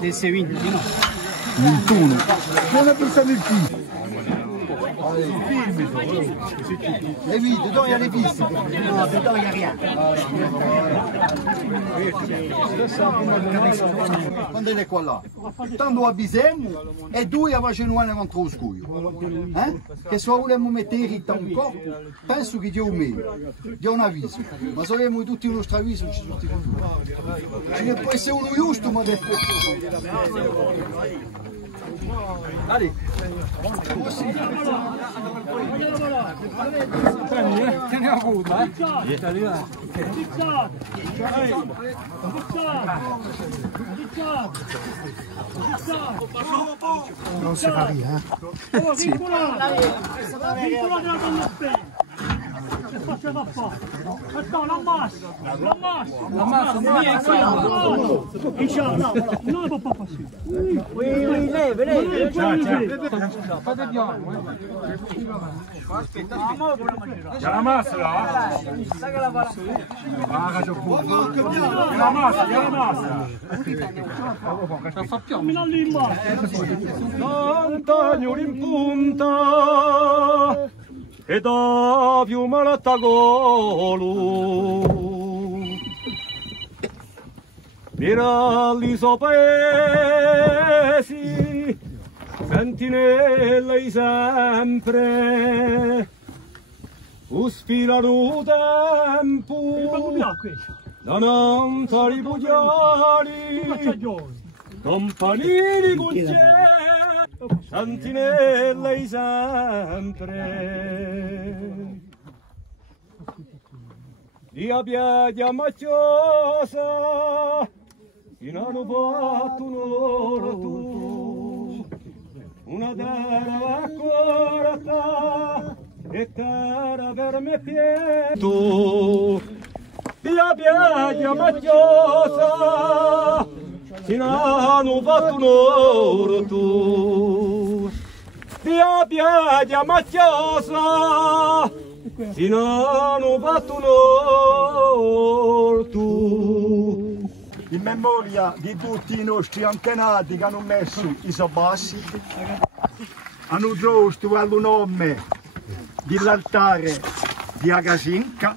Del 20, no? 21. Non è pensato il film. Le video, dove il y a les vis? No, dedans il n'y a rien. Quando è qua là? Tanto avvisiamo e due avviciniamo contro lo scudo. Che se vogliamo mettere in un corpo, penso che Dio meglio. Dio un avviso. Ma se abbiamo tutti il nostro avviso, ci sono tutti. Ce ne può essere uno giusto, ma detto. Allez. Tieni la coda, Non si fa via, Attends, la masse, Inch'Allah, non va pas passer. Oui, lève. Pas de bien. Il y a la masse là. Ah, il y a la masse, il y a la masse. Antonio in punta e da fiume l'attacolo. Miralli so paesi, sentinelle sempre, uspirano tempo, da non tali bugiari, campanini cuccieri, sentinelle sempre. Via piaglia macciosa, in hanno fatto un'ora tu, una terra accorata e cara per me piede. Tu, via piaglia macciosa, in hanno fatto un'ora tu, via piaglia macciosa, si hanno fatto un'ora tu. In memoria di tutti i nostri antenati che hanno messo i sobbassi, hanno giusto il nome dell'altare di Agasinca.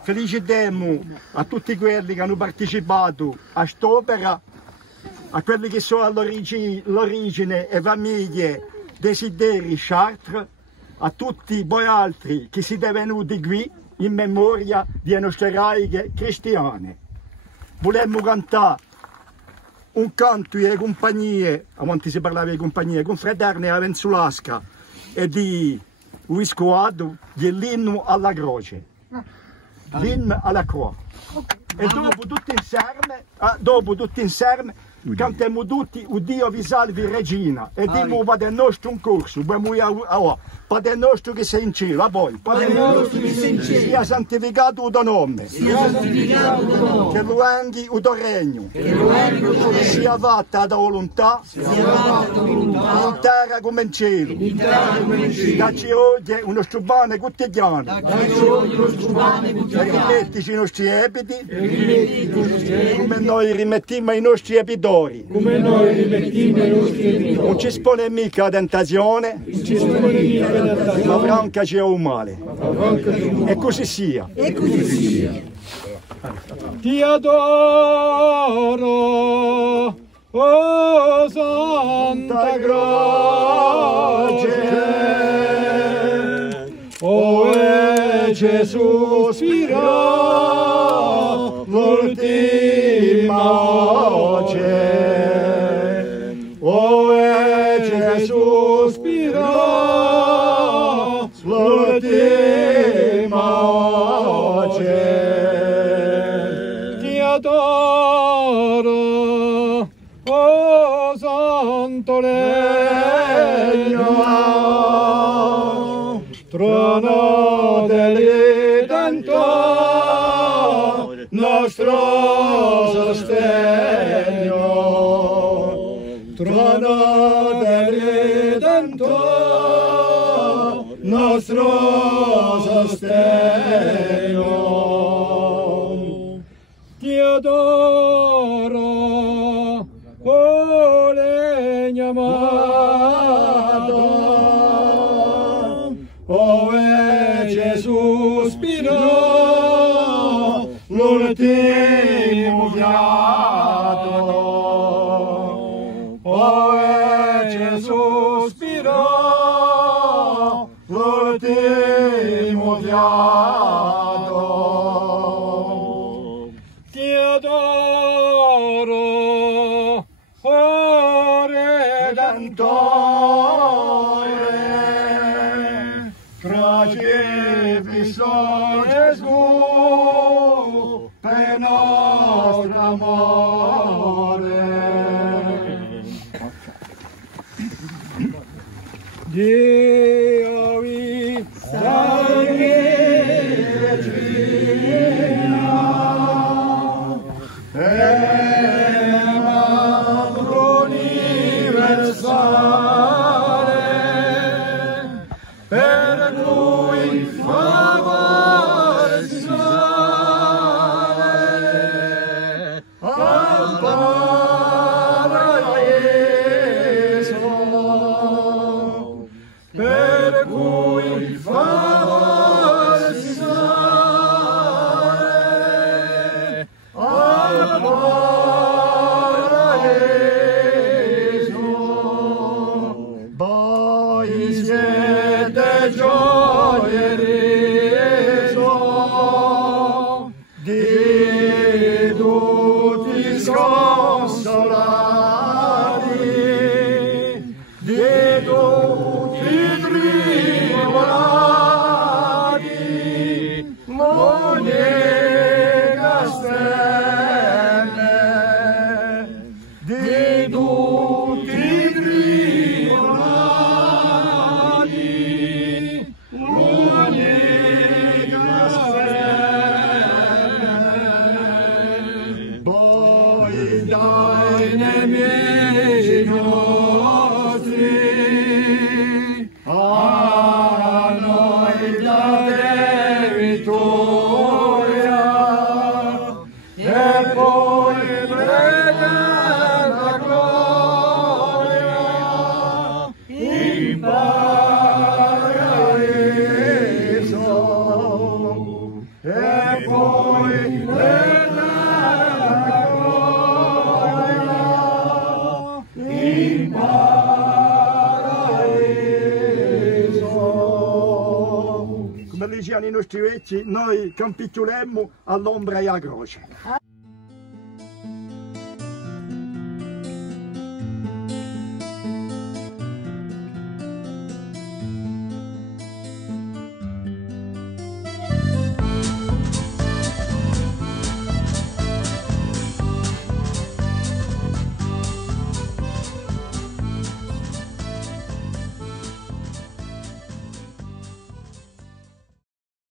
Felicitiamo a tutti quelli che hanno partecipato a quest'opera, a quelli che sono all'origine e famiglie desideri Chartres, a tutti voi altri che siete venuti qui in memoria delle nostre raiche cristiane. Volemmo cantare un canto di compagnie, a quanti si parlava di compagnie, confraterne a Venzulasca e di Uiscoado, dell'inno alla croce, l'inno alla croce. E dopo tutti insieme, cantiamo tutti o Dio vi salvi Regina e diamo Padre nostro un corso, Padre nostro che sei in cielo, poi Padre nostro che sei in cielo, sia santificato il tuo nome, che lo anghi il tuo regno, sia fatta la tua volontà, in terra come in cielo, dacci oggi il nostro pane quotidiano, e rimettici i nostri debiti, come noi rimettiamo i nostri debitori. Non ci espone mica a tentazione, ma francaci al male. E così sia. ti adoro, oh Santa Croce, oh Gesù spirò l'ultima voce, oh Gesù spirò l'ultima voce, ti adoro, oh Santo Regno, trono del Redentore, nostro sostegno, trono del Redentore, nostro sostegno, ti adoro, oh legno amato, oh Gesù spirò l'ultimo fiato, oh Gesù spirò l'ultimo fiato, ti adoro, oh Redentore, crocifisso Gesù per nostro amore. Dio vi salvi regina, Madre universale, per cui favore sale al paradiso, per cui favore sale al paradiso. Voi siete gioia e riso di tutti sconsolati, di tutti tribolati, l'unica stelle, di tutti tribolati, l'unica stelle. Voi dai nemici nostri, a noi date vittoria, e poi l'eterna gloria in paradiso, e poi l'eterna gloria in paradiso. Come dicevano i nostri vecchi, noi campicciulemmo all'ombra e alla croce.